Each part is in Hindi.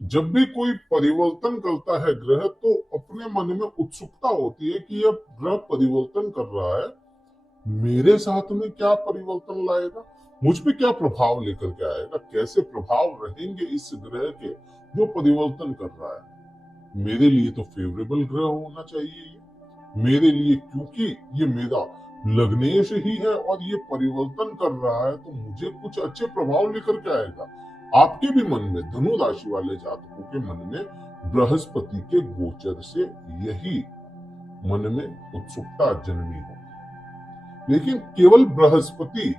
जब भी कोई परिवर्तन करता है ग्रह तो अपने मन में उत्सुकता होती है कि यह ग्रह परिवर्तन कर रहा है, मेरे साथ में क्या परिवर्तन लाएगा, मुझ पे क्या प्रभाव लेकर के आएगा, कैसे प्रभाव रहेंगे इस ग्रह के जो परिवर्तन कर रहा है। मेरे लिए तो फेवरेबल ग्रह होना चाहिए ये, मेरे लिए, क्योंकि ये मेरा लग्नेश ही है और ये परिवर्तन कर रहा है तो मुझे कुछ अच्छे प्रभाव लेकर के आएगा। आपके भी मन में, धनु राशि वाले जातकों के मन में बृहस्पति के गोचर से यही मन में उत्सुकता जन्मी हो। लेकिन केवल बृहस्पति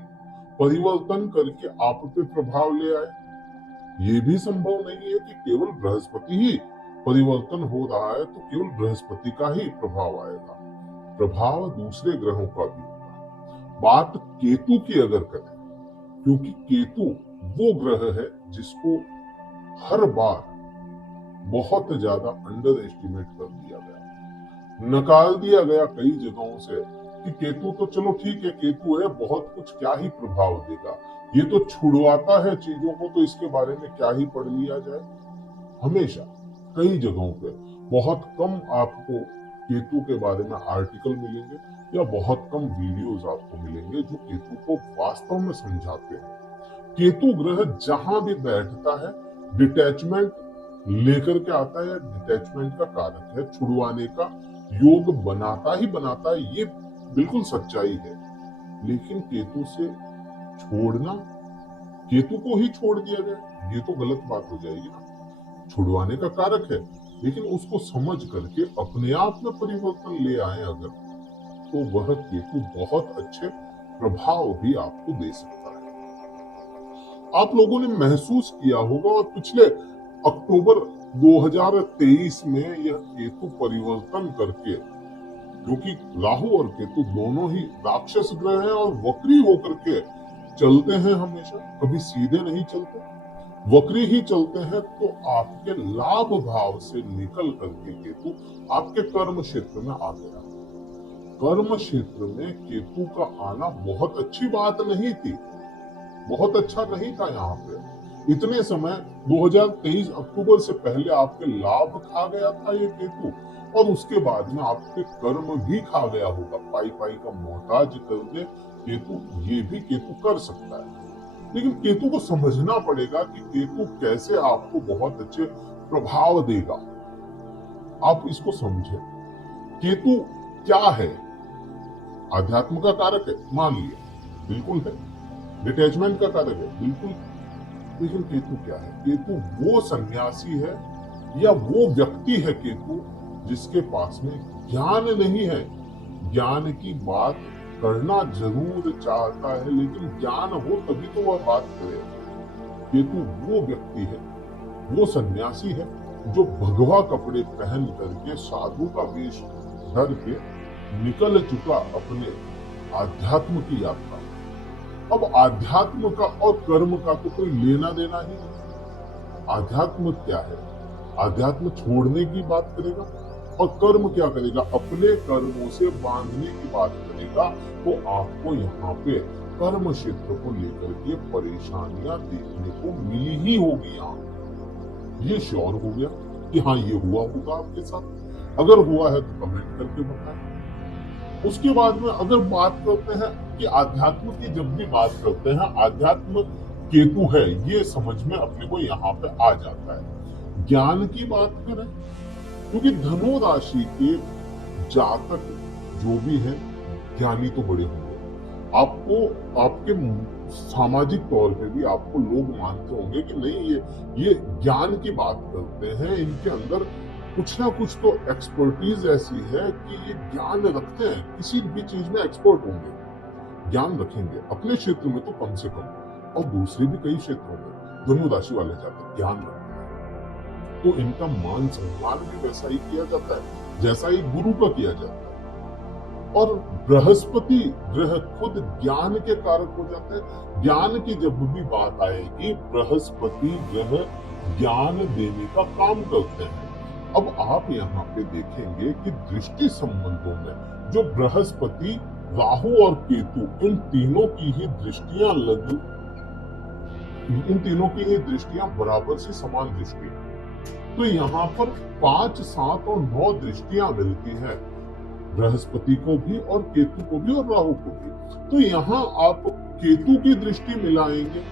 परिवर्तन करके आप पे प्रभाव ले आए, ये भी संभव नहीं है कि केवल बृहस्पति ही परिवर्तन हो रहा है तो केवल बृहस्पति का ही प्रभाव आएगा। प्रभाव दूसरे ग्रहों का भी होगा। बात केतु की अगर करें, क्योंकि केतु वो ग्रह है जिसको हर बार बहुत ज्यादा अंडर एस्टिमेट कर दिया गया, नकार दिया गया कई जगहों से कि केतु तो चलो ठीक है, केतु है, बहुत कुछ क्या ही प्रभाव देगा, ये तो छुड़वाता है चीजों को, तो इसके बारे में क्या ही पढ़ लिया जाए। हमेशा कई जगहों पे बहुत कम आपको केतु के बारे में आर्टिकल मिलेंगे या बहुत कम वीडियोस आपको मिलेंगे जो केतु को वास्तव में समझाते हैं। केतु ग्रह जहां भी बैठता है डिटैचमेंट लेकर के आता है, डिटैचमेंट का कारक है, छुड़वाने का योग बनाता ही बनाता है, ये बिल्कुल सच्चाई है। लेकिन केतु से छोड़ना, केतु को ही छोड़ दिया जाए, ये तो गलत बात हो जाएगी ना। छुड़वाने का कारक है, लेकिन उसको समझ करके अपने आप में परिवर्तन ले आए अगर, तो वह केतु बहुत अच्छे प्रभाव भी आपको दे सकता है। आप लोगों ने महसूस किया होगा और पिछले अक्टूबर 2023 में यह केतु परिवर्तन करके, क्योंकि राहु और केतु दोनों ही राक्षस ग्रह हैं और वक्री होकर के चलते हैं, हमेशा कभी सीधे नहीं चलते, वक्री ही चलते हैं, तो आपके लाभ भाव से निकल करके केतु आपके कर्म क्षेत्र में आ गया। कर्म क्षेत्र में केतु का आना बहुत अच्छी बात नहीं थी, बहुत अच्छा नहीं था। यहाँ पे इतने समय 2023 अक्टूबर से पहले आपके लाभ खा गया था ये केतु, और उसके बाद में आपके कर्म भी खा गया होगा, पाई पाई का मोहताज कर दे केतु, ये भी केतु कर सकता है। लेकिन केतु को समझना पड़ेगा कि केतु कैसे आपको बहुत अच्छे प्रभाव देगा। आप इसको समझे, केतु क्या है, आध्यात्म का कारक है, मान लिया, बिल्कुल है, डिटैचमेंट का कारक है, बिल्कुल। लेकिन केतु क्या है, केतु वो सन्यासी है या वो व्यक्ति है केतु जिसके पास में ज्ञान नहीं है, ज्ञान की बात करना जरूर चाहता है, लेकिन ज्ञान हो तभी तो वह बात करे। केतु वो व्यक्ति है, वो सन्यासी है जो भगवा कपड़े पहन करके साधु का वेश धर के निकल चुका अपने आध्यात्म की यात्रा। अब आध्यात्म का और कर्म का तो कोई लेना देना ही नहीं। आध्यात्म क्या है, आध्यात्म छोड़ने की बात करेगा, और कर्म क्या करेगा, अपने कर्मों से बांधने की बात करेगा। तो आपको यहाँ पे कर्म क्षेत्र को लेकर के परेशानियां देखने को मिली ही होगी। यहाँ ये श्योर हो गया कि हाँ ये हुआ होगा आपके साथ। अगर हुआ है तो कमेंट करके बताएं। उसके बाद में अगर बात करते हैं कि आध्यात्म की, जब भी बात करते हैं आध्यात्म केतु है, ये समझ में अपने को यहाँ पे आ जाता है। ज्ञान की बात करें, क्योंकि धनु राशि के जातक जो भी हैं ज्ञानी तो बड़े होंगे, आपको आपके सामाजिक तौर पे भी आपको लोग मानते होंगे कि नहीं ये ज्ञान की बात करते हैं, इनके अंदर कुछ ना कुछ तो एक्सपर्टीज ऐसी है कि ये ज्ञान रखते हैं, किसी भी चीज में एक्सपर्ट होंगे, ज्ञान रखेंगे अपने क्षेत्र में तो कम से कम, और दूसरे भी कई क्षेत्रों में धनु राशि वाले जातक ज्ञान रखते हैं, तो इनका मान सम्मान भी वैसा ही किया जाता है जैसा ही गुरु का किया जाता है। और बृहस्पति ग्रह खुद ज्ञान के कारक हो जाते हैं। ज्ञान की जब भी बात आएगी, बृहस्पति ग्रह ज्ञान देने का काम करते हैं। अब आप यहाँ पे देखेंगे कि दृष्टि संबंधों में जो बृहस्पति, राहु और केतु, इन तीनों की ही दृष्टियां बराबर से समान दृष्टि है। तो यहाँ पर 5, 7 और 9 दृष्टियां मिलती है, बृहस्पति को भी और केतु को भी और राहु को भी। तो यहाँ आप केतु की दृष्टि मिलाएंगे,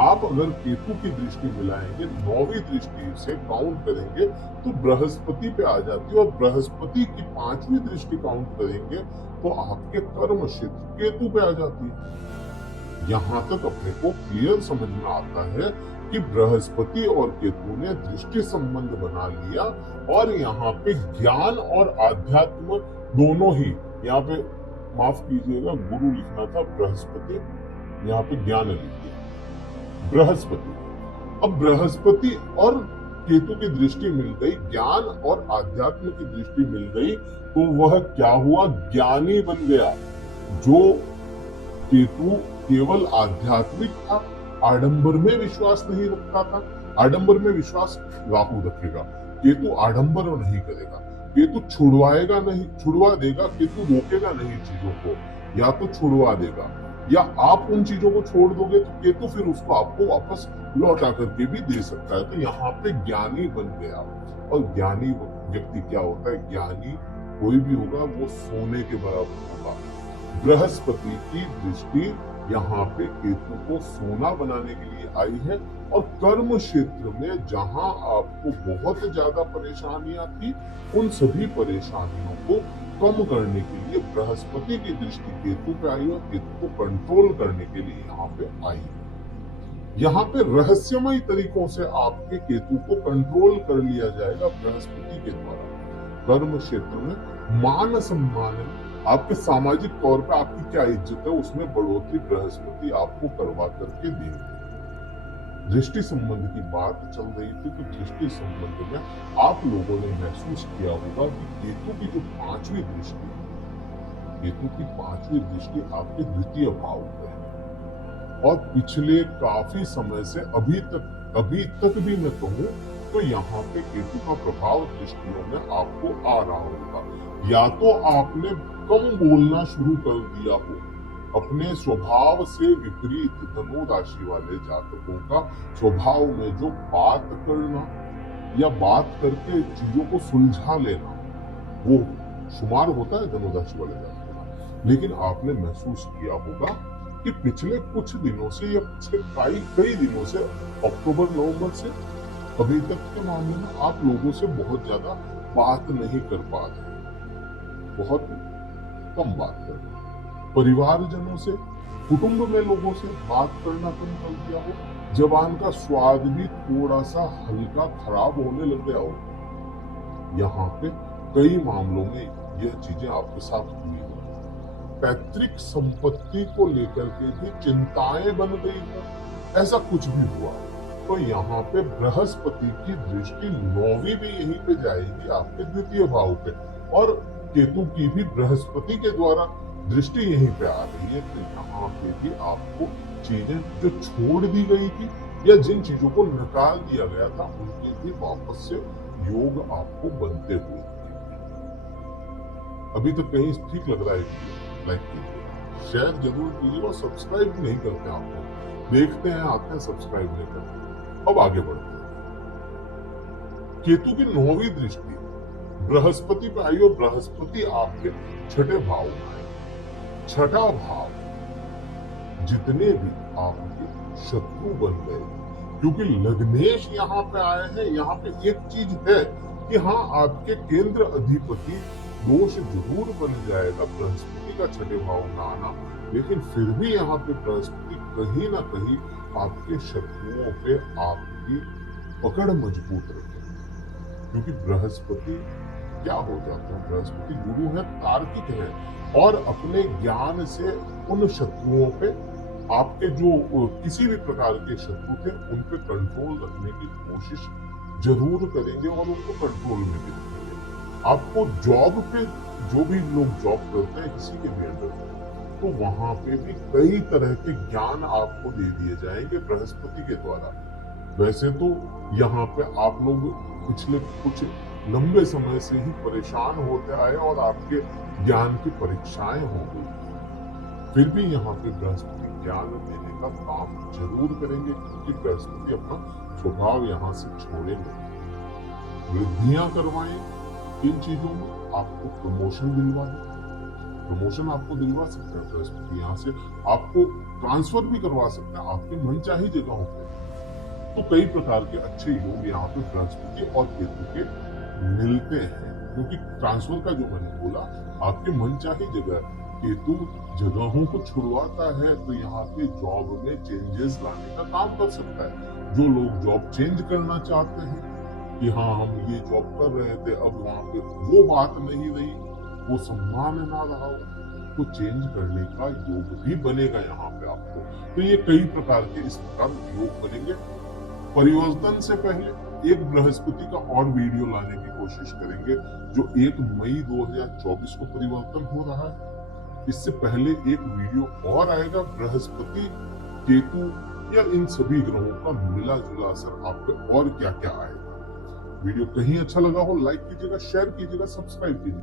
आप अगर केतु की दृष्टि मिलाएंगे, 9वीं दृष्टि से काउंट करेंगे तो बृहस्पति पे आ जाती है, और बृहस्पति की 5वीं दृष्टि काउंट करेंगे तो आपके कर्म क्षेत्र केतु पे आ जाती है। यहाँ तक अपने को क्लियर समझ में आता है कि बृहस्पति और केतु ने दृष्टि संबंध बना लिया, और यहाँ पे ज्ञान और आध्यात्म दोनों ही, यहाँ पे माफ कीजिएगा गुरु लिखना था बृहस्पति, यहाँ पे ज्ञान लिख दिया बृहस्पति। अब बृहस्पति और केतु की दृष्टि मिल गई, ज्ञान और आध्यात्म की दृष्टि मिल गई, तो वह क्या हुआ, ज्ञानी बन गया। जो केतु केवल आध्यात्मिक था, आडंबर में विश्वास नहीं रखता था, आडंबर में विश्वास राहु रखेगा, केतु आडंबर नहीं करेगा, केतु छुड़वाएगा नहीं, छुड़वा देगा, केतु रोकेगा नहीं चीजों को, या तो छुड़वा देगा, या आप उन चीजों को छोड़ दोगे तो केतु फिर उसको आपको वापस लौटा करके भी दे सकता है। तो यहाँ पे ज्ञानी बन गया। और ज्ञानी व्यक्ति क्या होता है, ज्ञानी कोई भी होगा वो सोने के बराबर होगा। बृहस्पति की दृष्टि यहाँ पे केतु को सोना बनाने के लिए आई है, और कर्म क्षेत्र में जहां आपको बहुत ज्यादा परेशानियां थी, उन सभी परेशानियों को कम करने के लिए बृहस्पति की दृष्टि केतु पे आई, और केतु को कंट्रोल करने के लिए यहाँ पे आई। यहाँ पे रहस्यमय तरीकों से आपके केतु को कंट्रोल कर लिया जाएगा बृहस्पति के द्वारा। कर्म क्षेत्र में मान सम्मान, आपके सामाजिक तौर पे आपकी क्या इज्जत है, उसमें बढ़ोतरी बृहस्पति आपको करवा करके देंगे। दृष्टि संबंध की बात चल रही थी, तो दृष्टि संबंध में आप लोगों ने महसूस किया होगा कि केतु की जो 5वीं दृष्टि, केतु की 5वीं दृष्टि आपके द्वितीय भाव पे है, और पिछले काफी समय से अभी तक भी मैं कहूं तो यहाँ पे केतु का प्रभाव दृष्टियों में आपको आ रहा होगा। या तो आपने कम बोलना शुरू कर दिया हो, अपने स्वभाव से विपरीत धनु राशि वाले जातकों का स्वभाव में जो बात करना या बात करके चीजों को सुलझा लेना, वो शुमार होता है धनु राशि वाले जातकों का। लेकिन आपने महसूस किया होगा कि पिछले कुछ दिनों से या पिछले कई दिनों से, अक्टूबर नवंबर से अभी तक के मामले में आप लोगों से बहुत ज्यादा बात नहीं कर पा रहे, बहुत कम बात कर रहे। परिवारजनों से, कुटुंब में लोगों से बात करना कम कर दिया हो, जबान का स्वाद भी थोड़ा सा हल्का खराब होने लग गया हो। यहाँ पे कई मामलों में यह चीजें आपके साथ हुई हो। पैतृक संपत्ति को लेकर के भी चिंताएं बन गई हो, ऐसा कुछ भी हुआ तो यहाँ पे बृहस्पति की दृष्टि 9वीं भी यहीं पे जाएगी आपके द्वितीय भाव पे, और केतु की भी बृहस्पति के द्वारा दृष्टि यहीं पे आ रही है। तो यहाँ पे भी आपको चीजें जो छोड़ दी गई थी या जिन चीजों को निकाल दिया गया था, उनके भी वापस से योग आपको बनते हुए। अभी तो कहीं ठीक लग रहा है, लाइक कीजिए, शेयर जरूर कीजिए, और सब्सक्राइब नहीं करते आप लोग, देखते हैं आते हैं, सब्सक्राइब नहीं करते। अब आगे बढ़ते हैं। केतु की 9वीं दृष्टि बृहस्पति पे आई, और बृहस्पति आपके 6ठे भाव में आए। 6ठा भाव जितने भी आपके शत्रु बन गए, क्योंकि लग्नेश यहाँ पे आए हैं। यहाँ पे एक चीज है कि हाँ, आपके केंद्र अधिपति दोष जरूर बन जाएगा बृहस्पति का 6ठे भाव में आना, लेकिन फिर भी यहाँ पे बृहस्पति कहीं ना कहीं आपके शत्रुओं पे आपकी पकड़ मजबूत रखेगा। क्योंकि बृहस्पति क्या हो जाता है, बृहस्पति गुरु है, तार्किक है, और अपने ज्ञान से उन शत्रुओं पे, आपके जो किसी भी प्रकार के शत्रु थे, उन पे कंट्रोल रखने की कोशिश जरूर करेंगे, और उनको कंट्रोल में भी रखेंगे। आपको जॉब पे, जो भी लोग जॉब करते हैं किसी के भी अंडर में, तो वहां पे भी कई तरह के ज्ञान आपको दे दिए जाएंगे बृहस्पति के द्वारा। वैसे तो यहाँ पे आप लोग पिछले कुछ लंबे समय से ही परेशान होते आए, और आपके ज्ञान की परीक्षाएं हो गई, फिर भी यहाँ पे बृहस्पति ज्ञान देने का काम जरूर करेंगे, क्योंकि बृहस्पति अपना स्वभाव यहाँ से छोड़ेंगे। वृद्धियां करवाएं, किन चीजों में, आपको प्रमोशन दिलवा दें, प्रमोशन आपको दिलवा सकता है बृहस्पति, यहाँ से आपको ट्रांसफर भी करवा सकता है आपके मनचाही जगहों पे। तो कई प्रकार के अच्छे योग यहाँ पे बृहस्पति और केतु के मिलते हैं, क्योंकि ट्रांसफर का जो मैंने बोला, आपके मनचाही जगह केतु जगहों को छुड़वाता है, तो यहाँ पे जॉब में चेंजेस लाने का काम कर सकता है। जो लोग जॉब चेंज करना चाहते हैं कि हाँ हम ये जॉब कर रहे थे, अब वहां पे वो बात नहीं रही, वो सम्मान ना रहा हो, तो चेंज करने का योग भी बनेगा यहाँ पे आपको। तो ये कई प्रकार के इस प्रकार योग बनेंगे। परिवर्तन से पहले एक बृहस्पति का और वीडियो लाने की कोशिश करेंगे, जो 1 मई 2024 को परिवर्तन हो रहा है। इससे पहले एक वीडियो और आएगा बृहस्पति, केतु या इन सभी ग्रहों का मिला जुला असर आप पे और क्या क्या आएगा। वीडियो कहीं अच्छा लगा हो लाइक कीजिएगा, शेयर कीजिएगा, सब्सक्राइब कीजिएगा।